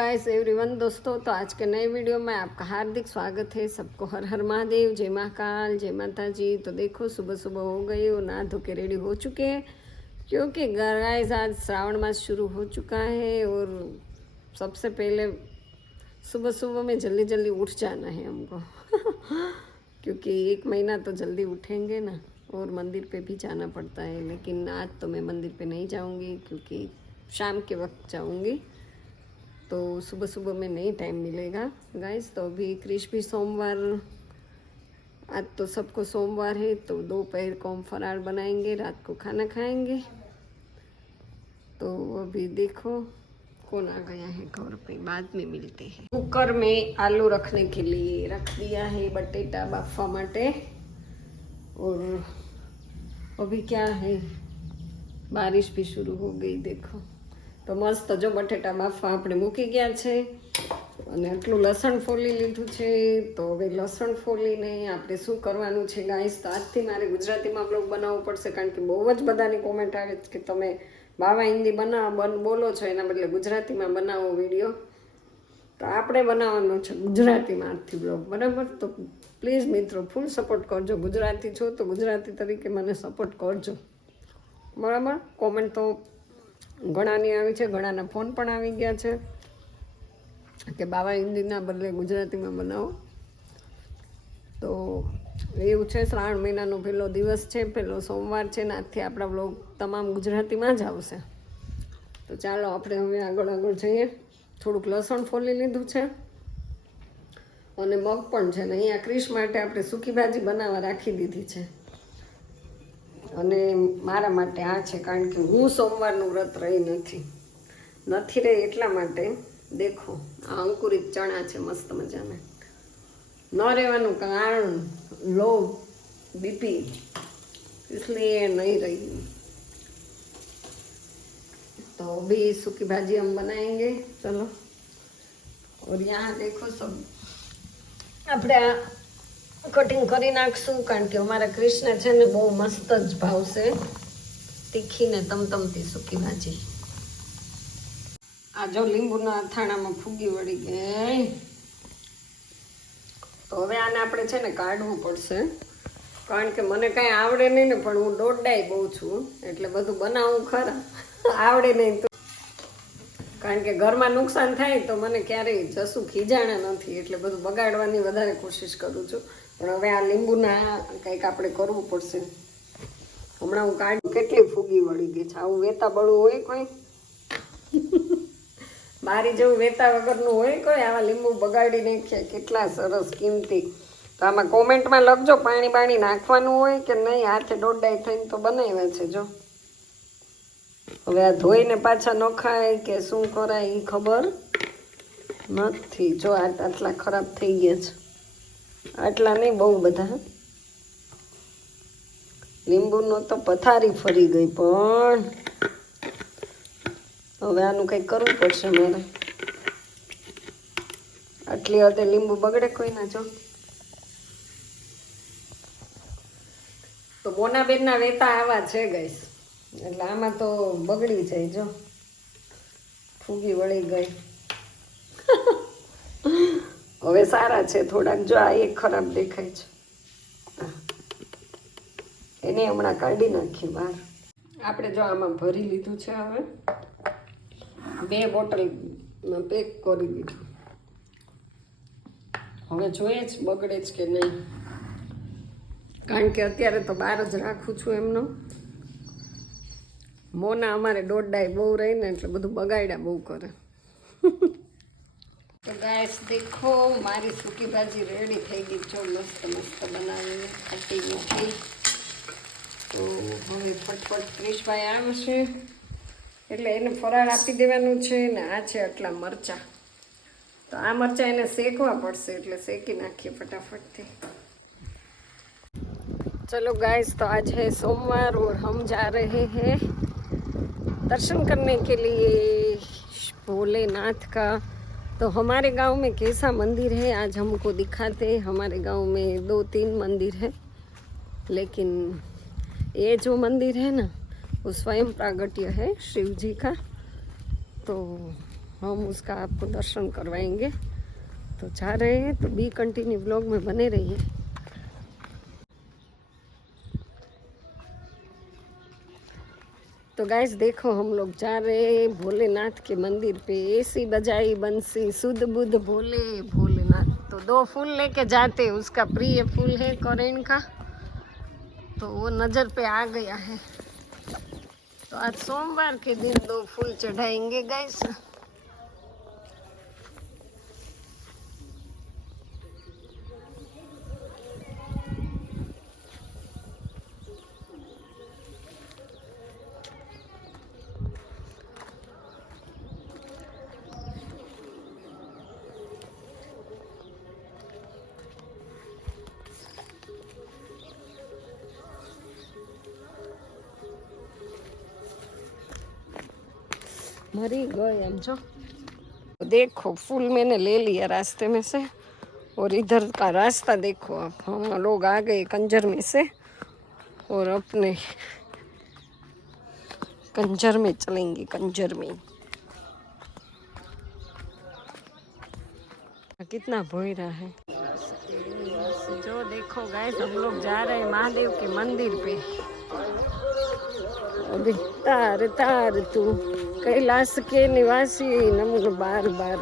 Guys everyone दोस्तों, तो आज के नए वीडियो में आपका हार्दिक स्वागत है। सबको हर हर महादेव, जय महाकाल, जय माता जी। तो देखो सुबह सुबह हो गई और नहा धो के रेडी हो चुके हैं, क्योंकि गाइस आज श्रावण मास शुरू हो चुका है और सबसे पहले सुबह सुबह में जल्दी जल्दी उठ जाना है हमको क्योंकि एक महीना तो जल्दी उठेंगे ना, और मंदिर पे भी जाना पड़ता है। लेकिन आज तो मैं मंदिर पे नहीं जाऊंगी क्योंकि शाम के वक्त जाऊंगी, तो सुबह सुबह में नहीं टाइम मिलेगा गाइस। तो अभी क्रिश भी सोमवार, आज तो सबको सोमवार है, तो दोपहर को हम फरार बनाएंगे, रात को खाना खाएंगे। तो अभी देखो कौन आ गया है घर पे, बाद में मिलते हैं। कुकर में आलू रखने के लिए रख दिया है, बटेटा बाफा माटे। और अभी क्या है, बारिश भी शुरू हो गई देखो। तो मस्त जो बटेटा बाफा આપણે મૂકી ગયા છે અને આટલું લસણ ફોલી લીધું છે। તો હવે લસણ ફોલીને આપણે શું કરવાનું છે ગાઈસ, તો આજથી મારે ગુજરાતીમાં બ્લોગ બનાવવો પડશે, કારણ કે બહુ જ બધાની કોમેન્ટ આવે છે કે તમે બાવા હિન્દી બોલો છો, એના બદલે ગુજરાતીમાં બનાવો વિડીયો। તો આપણે બનાવવાનો છે ગુજરાતીમાં આજથી બ્લોગ, બરાબર? તો પ્લીઝ મિત્રો ફૂલ સપોર્ટ કરજો, ગુજરાતી છો તો ગુજરાતી તરીકે મને સપોર્ટ કરજો, બરાબર? કોમેન્ટ તો ઘણાની આવી છે, ઘણાના ફોન પણ આવી ગયા છે કે બાવા હિન્દીના બદલે ગુજરાતીમાં બનાવો। તો એવું છે, શ્રાવણ મહિનાનો પહેલો દિવસ છે, પહેલો સોમવાર છે ને, આજથી આપણા બ્લોગ તમામ ગુજરાતીમાં જ આવશે। તો ચાલો આપણે હવે આગળ જઈએ। થોડુંક લસણ ફોલી લીધું છે અને મગ પણ છે ને, અહીંયા ક્રિશ માટે આપણે સૂકી ભાજી બનાવવા રાખી દીધી છે, અને મારા માટે આ છે, કારણ કે હું સોમવારનું વ્રત રહી નથી રહી એટલા માટે। દેખો આ અંકુરિત ચણા છે મસ્ત મજાના। ન રહેવાનું કારણ લો बीपी, इसलिए नहीं रही। तो अभी सूखी भाजी हम बनाएंगे, चलो। और यहाँ देखो सब આપણે કટિંગ કરી નાખશું, કારણ કે અમારા કૃષ્ણ છે ને બહુ મસ્ત જ ભાવશે તીખી ને તમતમતી સૂકી ભાજી। આ જો લીંબુના અથાણામાં ફૂગી વળી ગઈ, તો હવે આને આપણે છે ને કાઢવું પડશે, કારણ કે મને કાંઈ આવડે નહીં ને, પણ હું દોડાઈ બહુ છું, એટલે બધું બનાવું ખરા, આવડે નહીં તો, કારણ કે ઘરમાં નુકસાન થાય તો મને ક્યારેય જસું ખીજાણા નથી, એટલે બધું બગાડવાની વધારે કોશિશ કરું છું। પણ હવે આ લીંબુના કંઈક આપણે કરવું પડશે। હમણાં હું કાઢું, કેટલી ફૂગી વળી ગઈ છે। આવું વેતા બળું હોય કોઈ મારી જેવું વેતા વગરનું હોય કોઈ? આવા લીંબુ બગાડી નાખ્યા, કેટલા સરસ કિંમતી। તો આમાં કોમેન્ટમાં લખજો પાણી બાણી નાખવાનું હોય કે નહીં, હાથે દોડાઈ થઈને તો બનાવ્યા છે જો। હવે આ ધોઈને પાછા નખાય કે શું કરાય એ ખબર નથી। જો આટલા ખરાબ થઈ ગયા છે, આટલા નહીં બહુ બધા। લીંબુનો તો પથારી ફરી ગઈ, પણ હવે આનું કંઈક કરવું પડશે મારે। આટલી હદે લીંબુ બગડે કોઈ ના જો। તો બોનાબેનના વેતા આવા છે ગાઈસ, એટલે આમાં તો બગડી જાય જો, ફૂગી વળી ગઈ હવે સારા છે થોડાક, જો આ એક ખરાબ દેખાય છે, એને હમણાં કાઢી નાખી બહાર। આપણે જો આમાં ભરી લીધું છે, હવે 2 બોટલમાં પેક કરી દીધું। હવે જોઈએ જ બગડે જ કે નહીં, કારણ કે અત્યારે તો બહાર જ રાખું છું એમનો। મોના અમારે દોડાઈ બહુ રહીને, એટલે બધું બગાડ્યા બહુ કરે। તો ગાઈસ દેખો મારી સૂકી ભાજી રેડી થઈ ગઈ, જો મસ્ત મસ્ત બનાવીને ખટ્ટી મીઠી। તો હવે ફટફટ ક્રિશભાઈ આવશે એટલે એને ફરાળ આપી દેવાનું છે ને। આ છે આટલા મરચાં, તો આ મરચાં એને શેકવા પડશે, એટલે શેકી નાખીએ फटाफट। चलो गाइस, तो आज है सोमवार और हम जा रहे हैं दर्शन करने के लिए भोलेनाथ का। तो हमारे गांव में कैसा मंदिर है आज हमको दिखाते हैं। हमारे गांव में 2-3 मंदिर है, लेकिन ये जो मंदिर है ना वो स्वयं प्रागट्य है शिव जी का। तो हम उसका आपको दर्शन करवाएंगे। तो जा रहे हैं, तो बी कंटिन्यू ब्लॉग में बने रहिए। तो गाइस देखो, हम लोग जा रहे हैं भोलेनाथ के मंदिर पे। ऐसी बजाई बंसी सुध बुध भोले भोलेनाथ। तो 2 फूल लेके जाते, उसका प्रिय फूल है करेन का, तो वो नज़र पे आ गया है। तो आज सोमवार के दिन 2 फूल चढ़ाएंगे गाइस। मरी गए हम जो। देखो फूल मैंने ले लिया रास्ते में से, और इधर का रास्ता देखो आप। हम लोग आ गए कंजर में से, और अपने कंजर में चलेंगे। कंजर में कितना भोई रहा है जो। देखो गाइस, हम लोग जा रहे हैं महादेव के मंदिर पे। अभी तार तार तू कैलाश के निवासी नमन बार बार।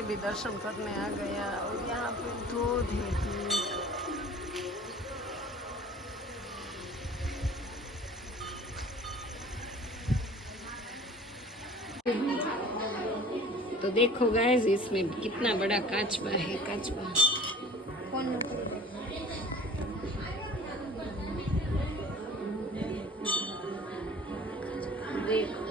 भी दर्शन करने आ गया, और यहाँ पे धूप थी। तो देखो गाइस, इसमें कितना बड़ा काचबा है। काचबा देखो,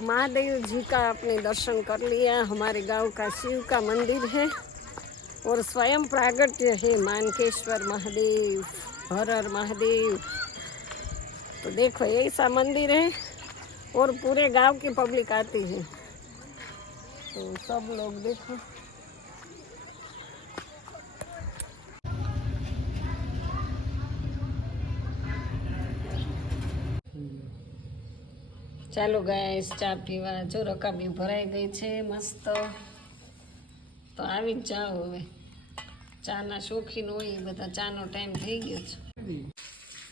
तो महादेव जी का आपने दर्शन कर लिया। हमारे गांव का शिव का मंदिर है और स्वयं प्रागट्य है मानकेश्वर महादेव, हर हर महादेव। तो देखो ऐसा मंदिर है और पूरे गांव की पब्लिक आती है। तो सब लोग देखो ચાલો ગાઈસ ચા પીવા। જો રકાબી ભરાઈ ગઈ છે મસ્ત। તો આવી જ જાઓ હવે, ચાના शौकीन हो बता चानो टाइम થઈ ગયો છે।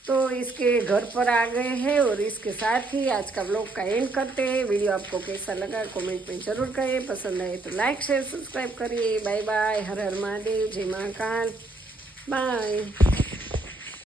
तो इसके घर पर आ गए हैं और इसके साथ ही आज का व्लॉग का एंड करते हैं। वीडियो आपको कैसा लगा कमेंट में जरूर करिए, पसंद आए तो लाइक शेयर सब्सक्राइब करिए। बाय बाय, हर हर महादेव, जय महाकाल, बाय।